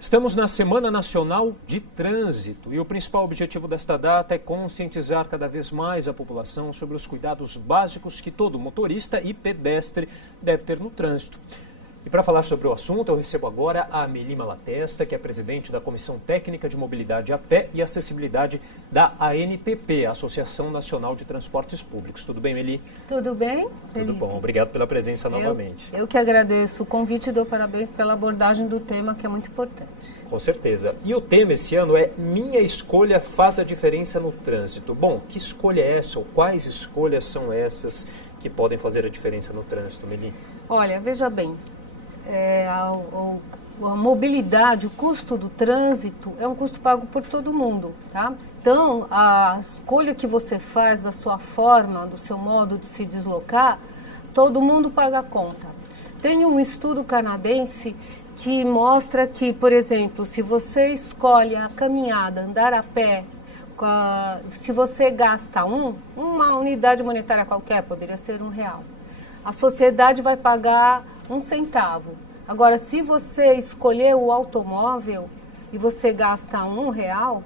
Estamos na Semana Nacional de Trânsito e o principal objetivo desta data é conscientizar cada vez mais a população sobre os cuidados básicos que todo motorista e pedestre deve ter no trânsito. E para falar sobre o assunto, eu recebo agora a Amelie Malatesta, que é presidente da Comissão Técnica de Mobilidade a Pé e Acessibilidade da ANTP, Associação Nacional de Transportes Públicos. Tudo bem, Amelie? Tudo bem? Tudo bom, obrigado pela presença novamente. Eu que agradeço o convite e dou parabéns pela abordagem do tema, que é muito importante. Com certeza. E o tema esse ano é Minha Escolha Faz a Diferença no Trânsito. Bom, que escolha é essa ou quais escolhas são essas que podem fazer a diferença no trânsito, Amelie? Olha, veja bem, a mobilidade, o custo do trânsito é um custo pago por todo mundo, tá? Então, a escolha que você faz da sua forma, do seu modo de se deslocar, todo mundo paga a conta. Tem um estudo canadense que mostra que, por exemplo, se você escolhe a caminhada, andar a pé, se você gasta uma unidade monetária qualquer, poderia ser R$1, a sociedade vai pagar 1 centavo. Agora, se você escolher o automóvel e você gasta R$1,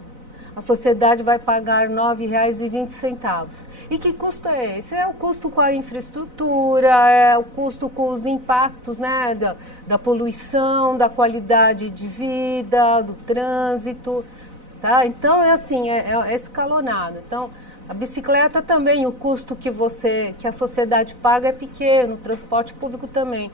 a sociedade vai pagar R$ 9,20. E que custo é esse? É o custo com a infraestrutura, é o custo com os impactos, né, da poluição, da qualidade de vida, do trânsito, tá? Então, é assim, é escalonado. Então, a bicicleta também, o custo que a sociedade paga é pequeno, o transporte público também.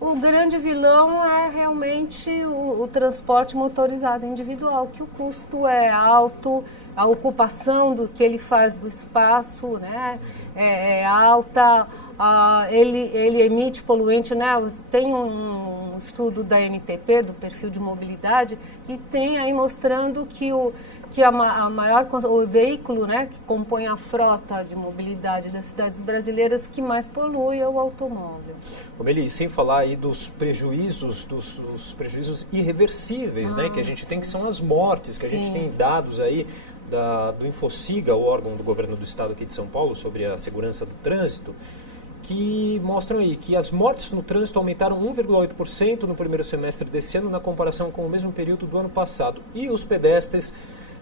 O grande vilão é realmente o transporte motorizado individual, que o custo é alto, a ocupação do que ele faz do espaço, né, é alta, ele emite poluente, né? Tem um estudo da NTP, do perfil de mobilidade, que tem aí mostrando que o veículo, né, que compõe a frota de mobilidade das cidades brasileiras que mais polui é o automóvel. Amelie, sem falar aí dos prejuízos, dos prejuízos irreversíveis, né, que a gente tem, que são as mortes, que a gente tem dados aí do Infociga, o órgão do governo do estado aqui de São Paulo, sobre a segurança do trânsito, que mostram aí que as mortes no trânsito aumentaram 1,8% no primeiro semestre desse ano na comparação com o mesmo período do ano passado. E os pedestres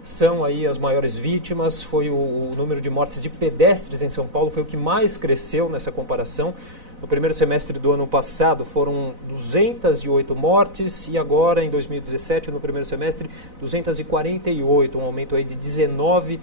são aí as maiores vítimas, foi o número de mortes de pedestres em São Paulo, foi o que mais cresceu nessa comparação. No primeiro semestre do ano passado foram 208 mortes e agora em 2017, no primeiro semestre, 248, um aumento aí de 19%.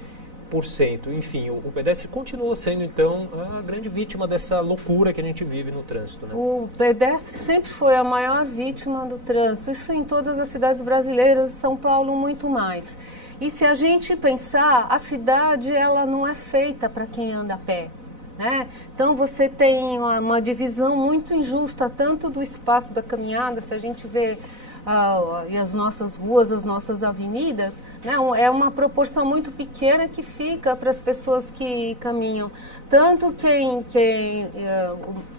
Enfim, o pedestre continua sendo, então, a grande vítima dessa loucura que a gente vive no trânsito, né? O pedestre sempre foi a maior vítima do trânsito, isso em todas as cidades brasileiras, São Paulo muito mais. E se a gente pensar, a cidade ela não é feita para quem anda a pé, né? Então você tem uma divisão muito injusta, tanto do espaço da caminhada, se a gente vê e as nossas ruas, as nossas avenidas, né, é uma proporção muito pequena que fica para as pessoas que caminham. Tanto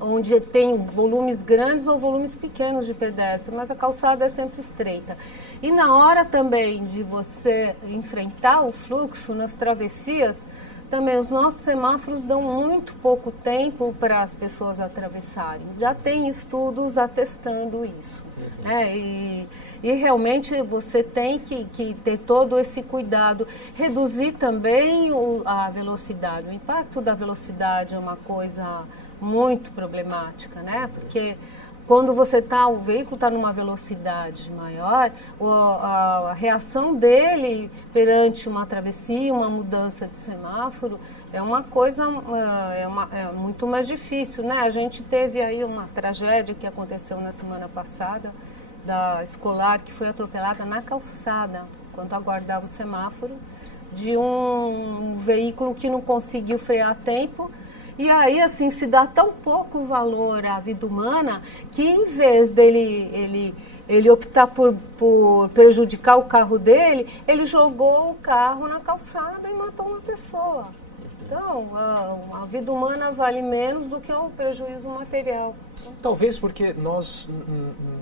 onde tem volumes grandes ou volumes pequenos de pedestre, mas a calçada é sempre estreita. E na hora também de você enfrentar o fluxo nas travessias, também os nossos semáforos dão muito pouco tempo para as pessoas atravessarem. Já tem estudos atestando isso, né? E realmente você tem que ter todo esse cuidado. Reduzir também a velocidade. O impacto da velocidade é uma coisa muito problemática, né? Porque quando o veículo está numa velocidade maior, a reação dele perante uma travessia, uma mudança de semáforo, é uma coisa muito mais difícil, né? A gente teve aí uma tragédia que aconteceu na semana passada, da escolar que foi atropelada na calçada, enquanto aguardava o semáforo, de um veículo que não conseguiu frear a tempo. E aí, assim, se dá tão pouco valor à vida humana que, em vez dele optar por prejudicar o carro dele, ele jogou o carro na calçada e matou uma pessoa. Então, a vida humana vale menos do que o prejuízo material. Talvez porque nós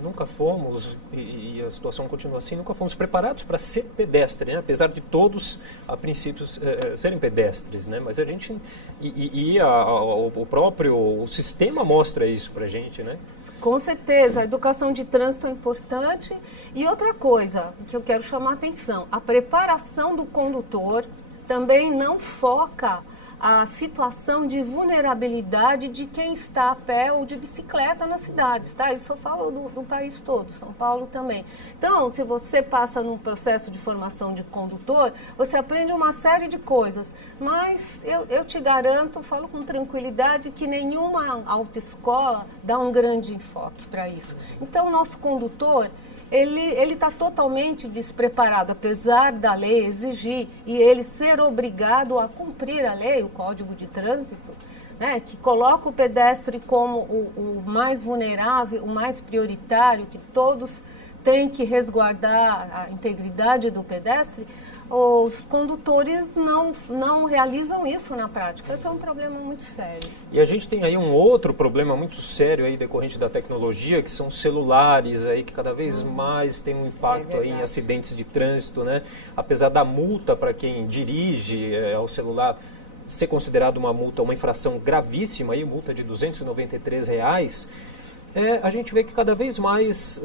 nunca fomos, e a situação continua assim, nunca fomos preparados para ser pedestre, né? Apesar de todos, a princípios, serem pedestres, né? Mas a gente, o próprio sistema mostra isso para a gente, né? Com certeza, a educação de trânsito é importante. E outra coisa que eu quero chamar a atenção, a preparação do condutor também não foca a situação de vulnerabilidade de quem está a pé ou de bicicleta nas cidades, tá? Isso eu falo do país todo, São Paulo também. Então, se você passa num processo de formação de condutor, você aprende uma série de coisas, mas eu te garanto, falo com tranquilidade, que nenhuma autoescola dá um grande enfoque para isso. Então, o nosso condutor, ele está totalmente despreparado, apesar da lei exigir e ele ser obrigado a cumprir a lei, o Código de Trânsito, né, que coloca o pedestre como o mais vulnerável, o mais prioritário, que todos têm que resguardar a integridade do pedestre. Os condutores não realizam isso na prática. Esse é um problema muito sério. E a gente tem aí um outro problema muito sério aí decorrente da tecnologia, que são celulares aí, que cada vez mais tem um impacto aí em acidentes de trânsito, né? Apesar da multa para quem dirige ao celular ser considerado uma multa, uma infração gravíssima, aí, multa de R$ 293, a gente vê que cada vez mais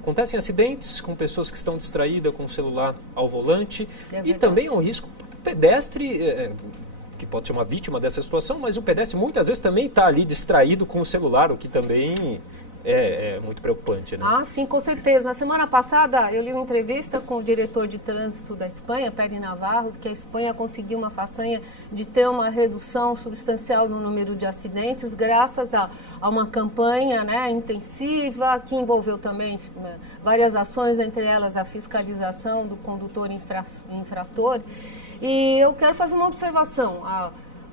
acontecem acidentes com pessoas que estão distraídas com o celular ao volante e também é um risco para o pedestre, que pode ser uma vítima dessa situação, mas o pedestre muitas vezes também está ali distraído com o celular, o que também é muito preocupante, né? Ah, sim, com certeza. Na semana passada eu li uma entrevista com o diretor de trânsito da Espanha, Pere Navarro, que a Espanha conseguiu uma façanha de ter uma redução substancial no número de acidentes graças a uma campanha, né, intensiva, que envolveu também várias ações, entre elas a fiscalização do condutor infrator. E eu quero fazer uma observação.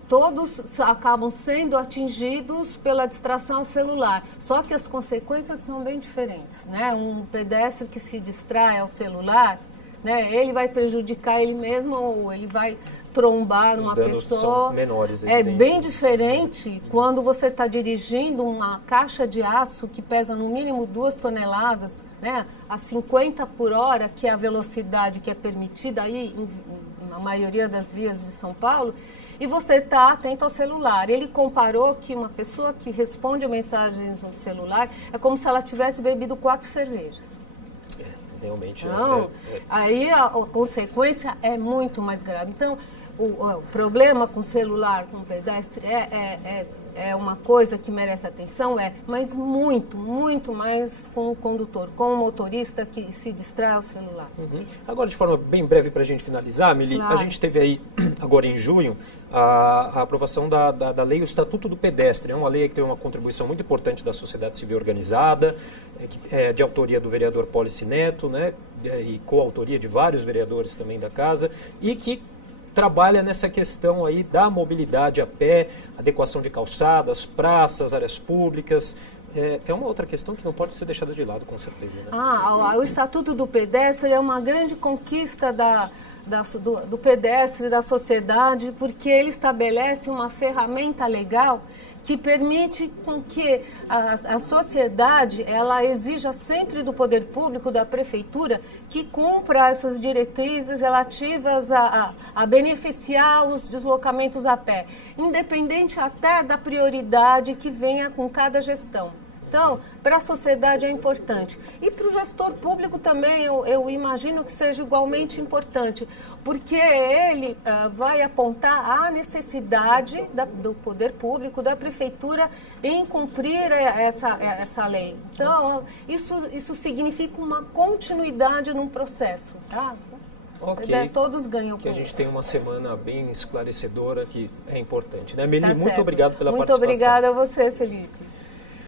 Todos acabam sendo atingidos pela distração ao celular, só que as consequências são bem diferentes, né? Um pedestre que se distrai ao celular, né, ele vai prejudicar ele mesmo ou ele vai trombar numa pessoa. São menores, é bem diferente quando você está dirigindo uma caixa de aço que pesa no mínimo 2 toneladas, né, a 50 por hora, que é a velocidade que é permitida aí na maioria das vias de São Paulo, e você está atento ao celular. Ele comparou que uma pessoa que responde mensagens no celular é como se ela tivesse bebido 4 cervejas. Realmente. Então, aí a consequência é muito mais grave. Então, o problema com o celular, com o pedestre, é uma coisa que merece atenção, mas muito, muito mais com o condutor, com o motorista que se distrai ao celular. Uhum. Agora, de forma bem breve para a gente finalizar, Mili, claro. A gente teve aí, agora em junho, a aprovação da lei, o Estatuto do Pedestre. É uma lei que tem uma contribuição muito importante da sociedade civil organizada, de autoria do vereador Pólice Neto, né, e coautoria de vários vereadores também da casa, e que trabalha nessa questão aí da mobilidade a pé, adequação de calçadas, praças, áreas públicas. É uma outra questão que não pode ser deixada de lado, com certeza. Né? O Estatuto do Pedestre é uma grande conquista do pedestre, da sociedade, porque ele estabelece uma ferramenta legal que permite com que a sociedade ela exija sempre do poder público, da prefeitura, que cumpra essas diretrizes relativas a beneficiar os deslocamentos a pé, independente até da prioridade que venha com cada gestão. Então, para a sociedade é importante. E para o gestor público também, eu imagino que seja igualmente importante, porque ele vai apontar a necessidade do poder público, da prefeitura, em cumprir essa lei. Então, isso significa uma continuidade num processo, tá? Ok, todos ganham com que a gente isso. tem uma semana bem esclarecedora, que é importante. Né? Meli, muito obrigado pela participação. Muito obrigada a você, Felipe.